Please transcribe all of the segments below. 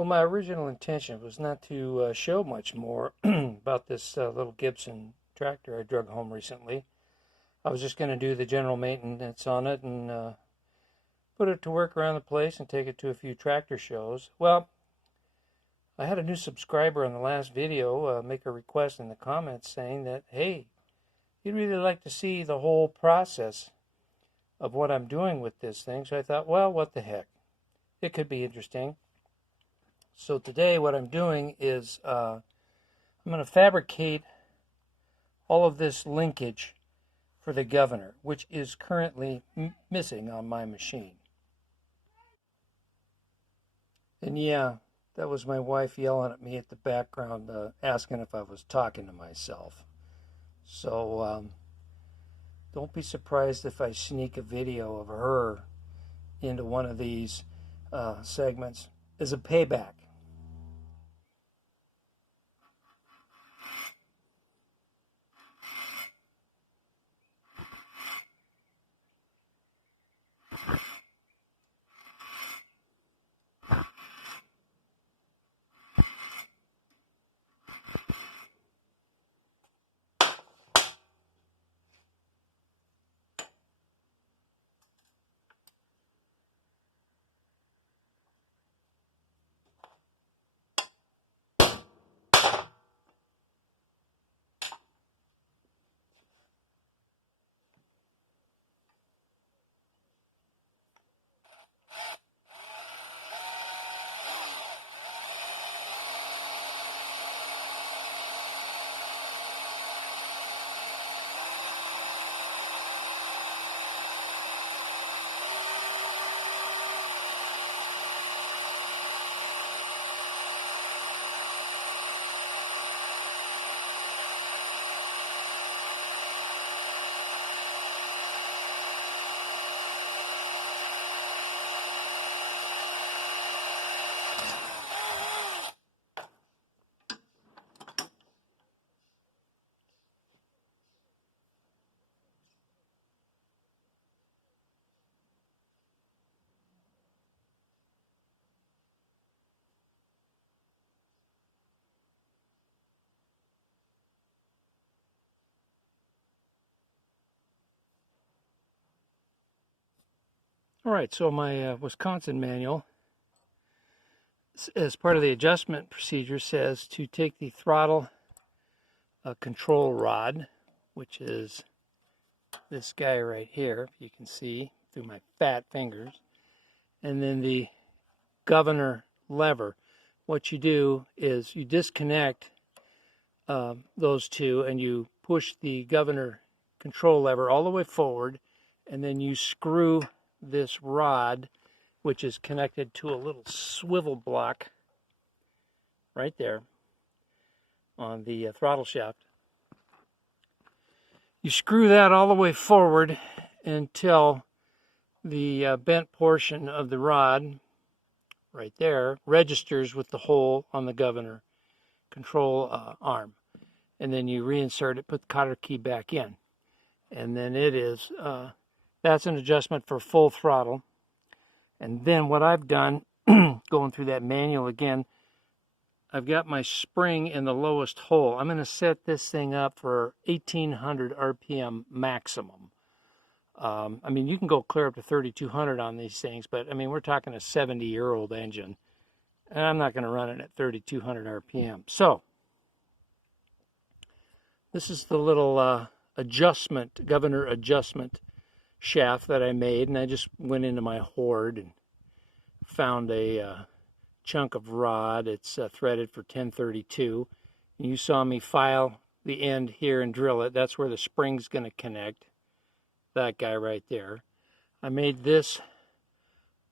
Well, my original intention was not to show much more about this little Gibson tractor I drug home recently. I was just going to do the general maintenance on it and put it to work around the place and take it to a few tractor shows. Well, I had a new subscriber on the last video make a request in the comments saying that, hey, he'd really like to see the whole process of what I'm doing with this thing. So I thought, well, what the heck? It could be interesting. So today what I'm doing is I'm going to fabricate all of this linkage for the governor, which is currently missing on my machine. And yeah, that was my wife yelling at me at the background, asking if I was talking to myself. So don't be surprised if I sneak a video of her into one of these segments as a payback. All right, so my Wisconsin manual, as part of the adjustment procedure, says to take the throttle control rod, which is this guy right here, you can see through my fat fingers, and then the governor lever. What you do is you disconnect those two and you push the governor control lever all the way forward, and then you screw this rod, which is connected to a little swivel block right there on the throttle shaft. You screw that all the way forward until the bent portion of the rod right there registers with the hole on the governor control arm. And then you reinsert it, put the cotter key back in. And then it is, that's an adjustment for full throttle. And then what I've done, going through that manual again, I've got my spring in the lowest hole. I'm going to set this thing up for 1800 RPM maximum. I mean, you can go clear up to 3200 on these things, but I mean, we're talking a 70-year-old engine, and I'm not going to run it at 3200 RPM. So this is the little adjustment, governor adjustment shaft that I made, and I just went into my hoard and found a chunk of rod. It's threaded for 1032. And you saw me file the end here and drill it. That's where the spring's going to connect. That guy right there. I made this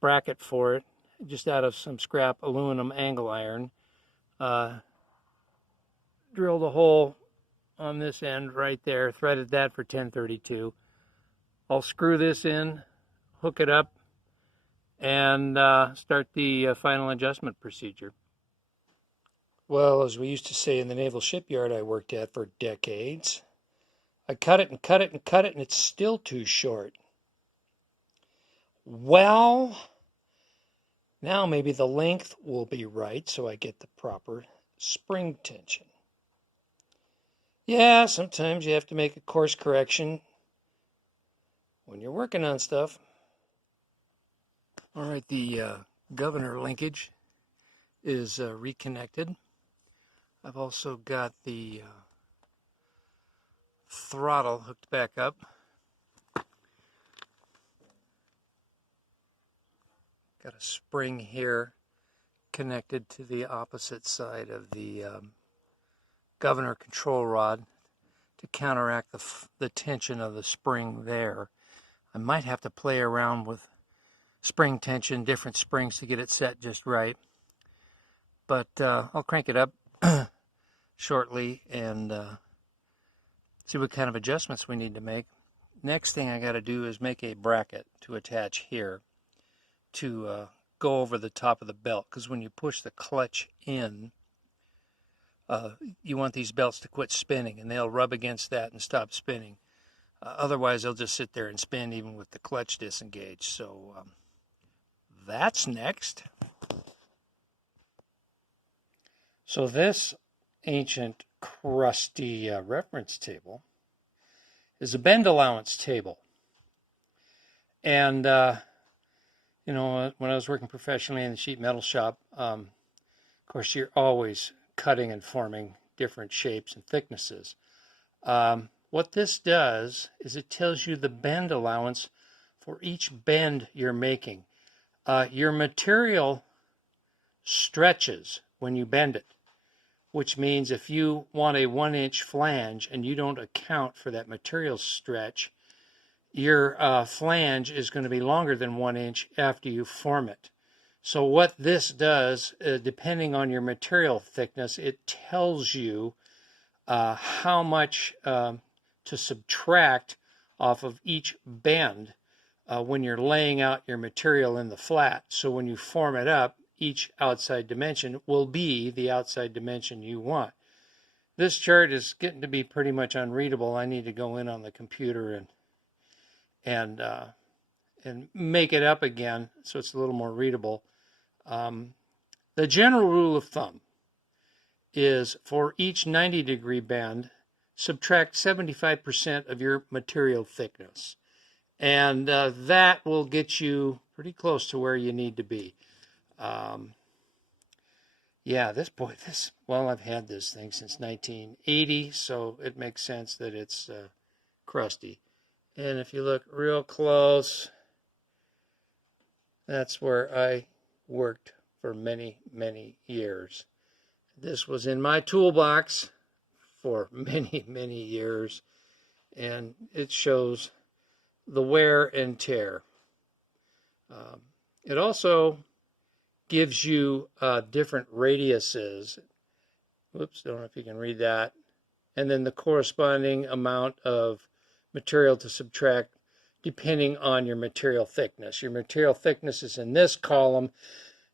bracket for it just out of some scrap aluminum angle iron. Drilled a hole on this end right there, threaded that for 1032. I'll screw this in, hook it up, and start the final adjustment procedure. Well, as we used to say in the naval shipyard I worked at for decades, I cut it and cut it and cut it, and it's still too short. Well, Now maybe the length will be right so I get the proper spring tension. Yeah, sometimes you have to make a course correction when you're working on stuff. All right, the governor linkage is reconnected. I've also got the throttle hooked back up. Got a spring here connected to the opposite side of the governor control rod to counteract the tension of the spring there. I might have to play around with spring tension, different springs to get it set just right. But I'll crank it up shortly and see what kind of adjustments we need to make. Next thing I got to do is make a bracket to attach here to go over the top of the belt, because when you push the clutch in, you want these belts to quit spinning, and they'll rub against that and stop spinning. Otherwise, they'll just sit there and spin even with the clutch disengaged. So that's next. So this ancient, crusty reference table is a bend allowance table. And, you know, when I was working professionally in the sheet metal shop, of course, you're always cutting and forming different shapes and thicknesses. What this does is it tells you the bend allowance for each bend you're making. Your material stretches when you bend it, which means if you want a 1-inch flange and you don't account for that material stretch, your flange is going to be longer than 1 inch after you form it. So what this does, depending on your material thickness, it tells you how much to subtract off of each bend when you're laying out your material in the flat. So when you form it up, each outside dimension will be the outside dimension you want. This chart is getting to be pretty much unreadable. I need to go in on the computer and make it up again so it's a little more readable. The general rule of thumb is for each 90-degree bend, subtract 75% of your material thickness. And that will get you pretty close to where you need to be. Yeah, well, I've had this thing since 1980, so it makes sense that it's crusty. And if you look real close, that's where I worked for many, many years. This was in my toolbox for many, many years, and it shows the wear and tear. It also gives you different radiuses. Whoops, don't know if you can read that. And then the corresponding amount of material to subtract depending on your material thickness. Your material thickness is in this column.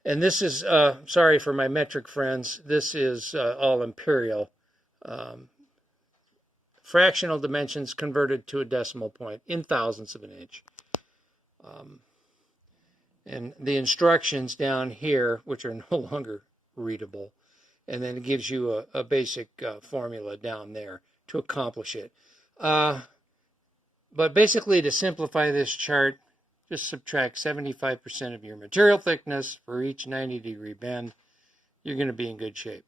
And this is, sorry for my metric friends, this is all imperial. Fractional dimensions converted to a decimal point in thousandths of an inch. And the instructions down here, which are no longer readable, and then it gives you a basic formula down there to accomplish it. But basically, to simplify this chart, just subtract 75% of your material thickness for each 90-degree bend. You're going to be in good shape.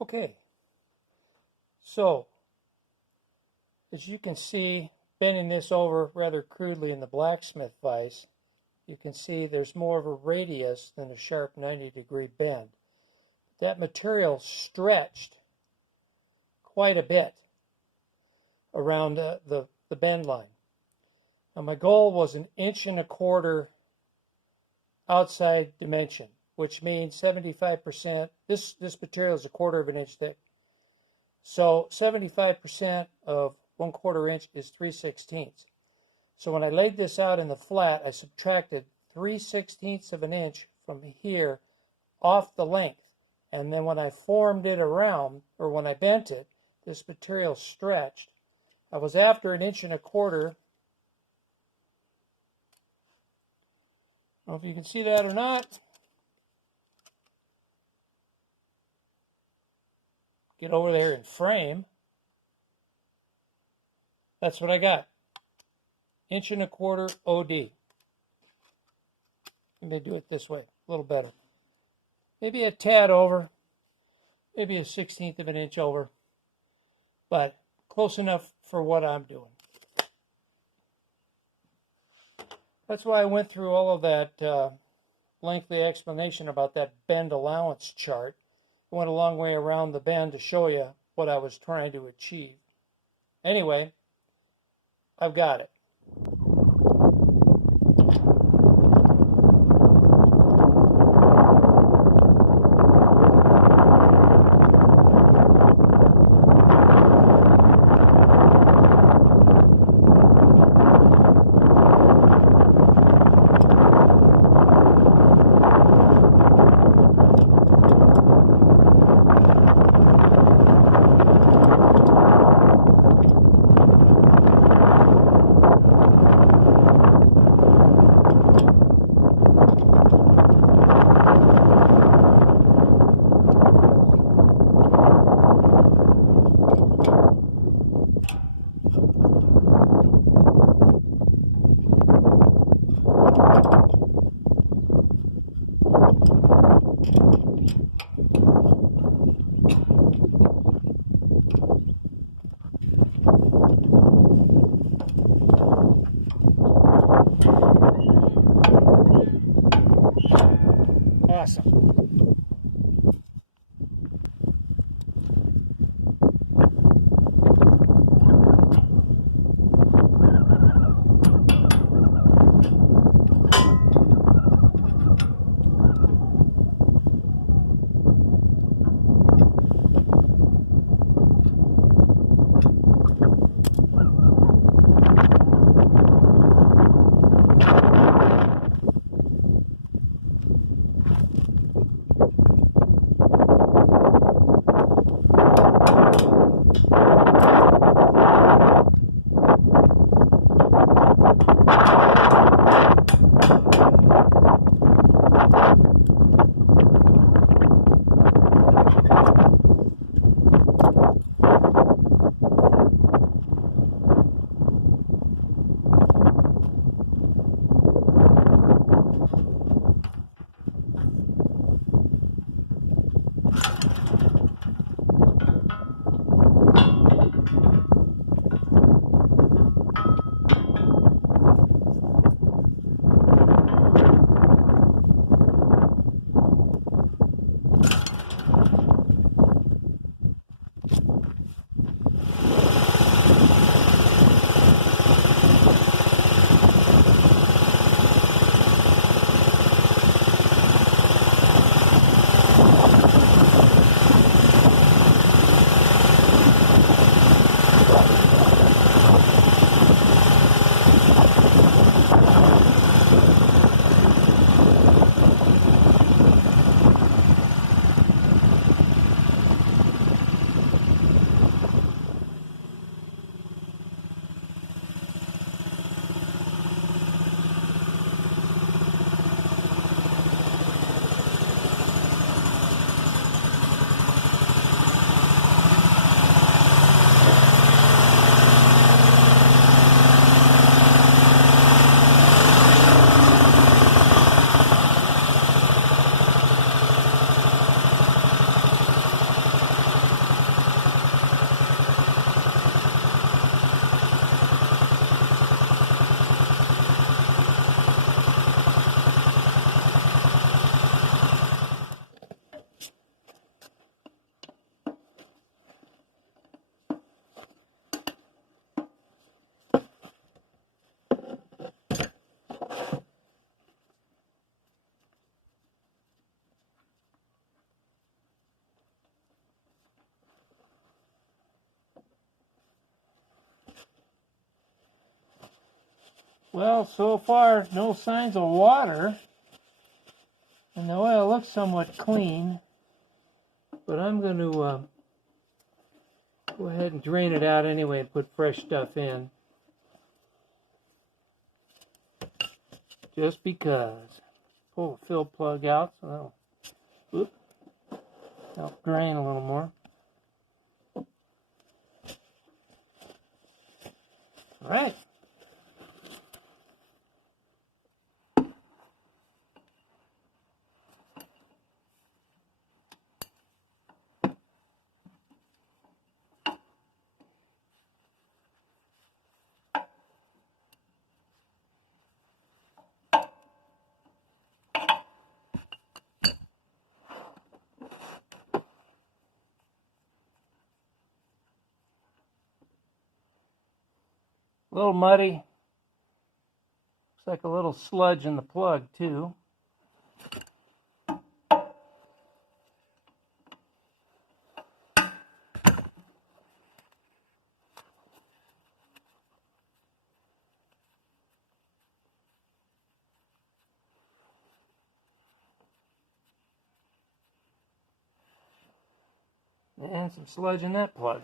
Okay, so as you can see, bending this over rather crudely in the blacksmith vise, you can see there's more of a radius than a sharp 90-degree bend. That material stretched quite a bit around the bend line. Now my goal was 1.25 inches outside dimension, which means 75%. This material is 1/4 inch thick. So 75% of 1/4 inch is 3/16. So when I laid this out in the flat, I subtracted 3/16 of an inch from here off the length. And then when I formed it around, or when I bent it, this material stretched. I was after 1.25 inches. I don't know if you can see that or not. Get over there in frame. That's what I got. 1.25 inch OD. Let me do it this way, a little better. Maybe a tad over, maybe 1/16 of an inch over, but close enough for what I'm doing. That's why I went through all of that lengthy explanation about that bend allowance chart. I went a long way around the bend to show you what I was trying to achieve. Anyway, I've got it. Awesome. Well, so far, no signs of water, and the oil looks somewhat clean, but I'm going to go ahead and drain it out anyway and put fresh stuff in, just because. Pull the fill plug out so that'll help drain a little more. All right. A little muddy. Looks like a little sludge in the plug too. And some sludge in that plug.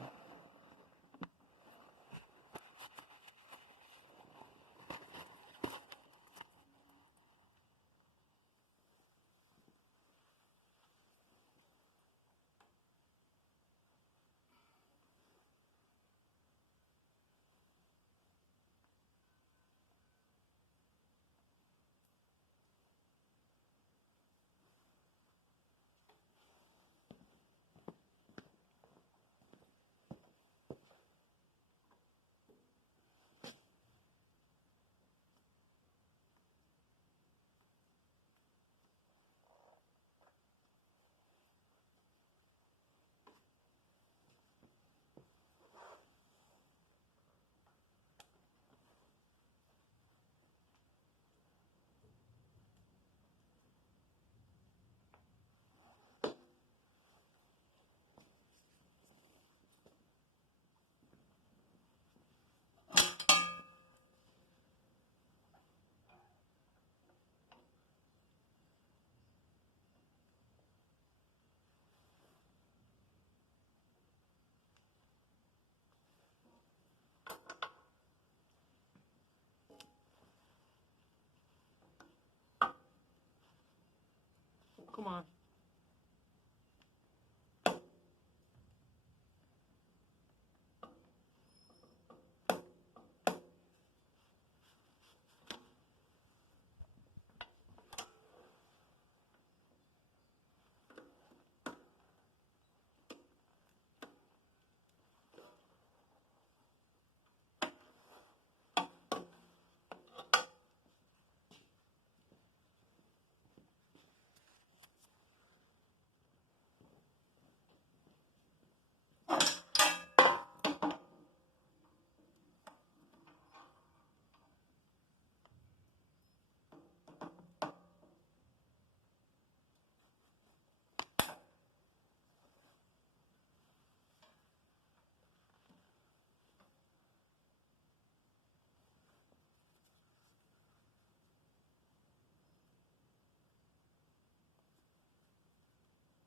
Come on.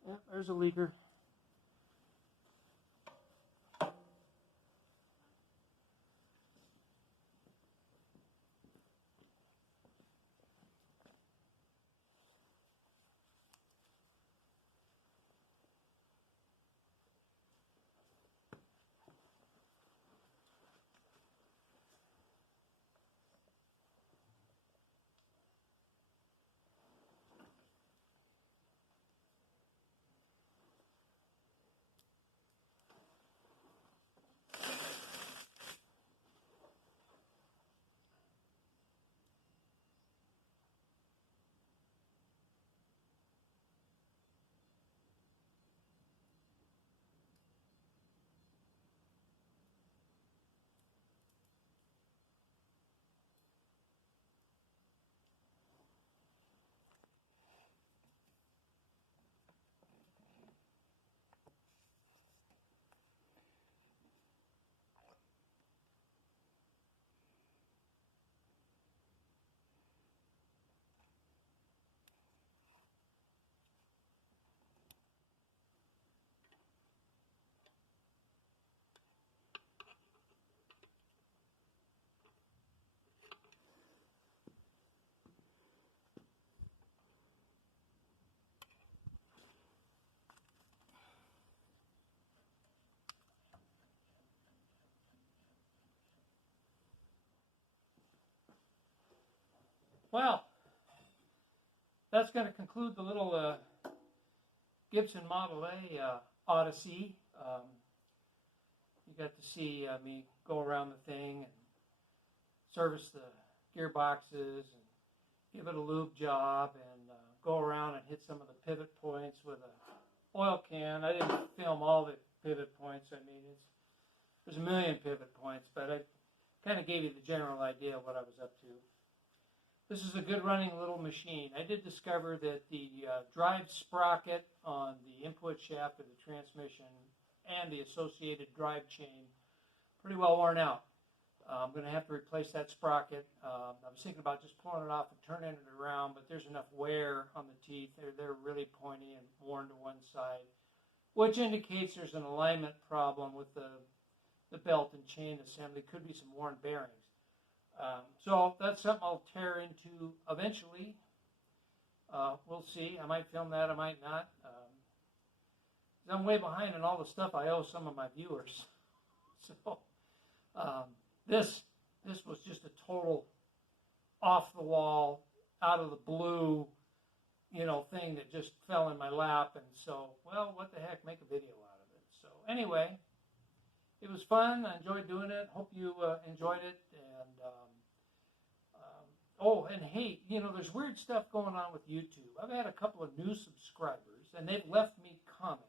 Yeah, there's a leaker. Well, that's going to conclude the little Gibson Model A Odyssey. You got to see me go around the thing and service the gearboxes and give it a lube job and go around and hit some of the pivot points with a oil can. I didn't film all the pivot points. I mean, there's a million pivot points, but I kind of gave you the general idea of what I was up to. This is a good running little machine. I did discover that the drive sprocket on the input shaft of the transmission and the associated drive chain pretty well worn out. I'm going to have to replace that sprocket. I was thinking about just pulling it off and turning it around, but there's enough wear on the teeth. They're really pointy and worn to one side, which indicates there's an alignment problem with the belt and chain assembly. Could be some worn bearings. So that's something I'll tear into eventually. We'll see. I might film that. I might not. I'm way behind in all the stuff I owe some of my viewers. So this was just a total off the wall, out of the blue, thing that just fell in my lap. And so, well, what the heck, make a video out of it. So anyway, it was fun. I enjoyed doing it. Hope you enjoyed it. And oh, and hey, there's weird stuff going on with YouTube. I've had a couple of new subscribers, and they've left me comments.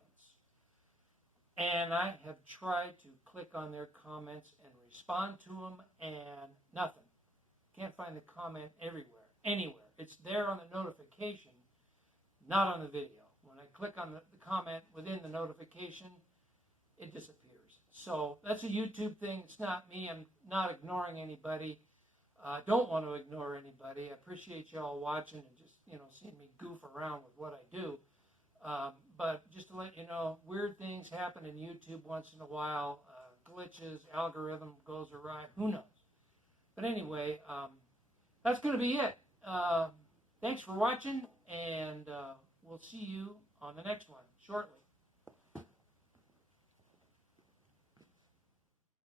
And I have tried to click on their comments and respond to them, and nothing. Can't find the comment anywhere. It's there on the notification, not on the video. When I click on the comment within the notification, it disappears. So that's a YouTube thing. It's not me. I'm not ignoring anybody. I don't want to ignore anybody. I appreciate y'all watching and just, seeing me goof around with what I do. But just to let you know, weird things happen in YouTube once in a while. Glitches, algorithm goes awry, who knows? But anyway, that's going to be it. Thanks for watching, and we'll see you on the next one shortly.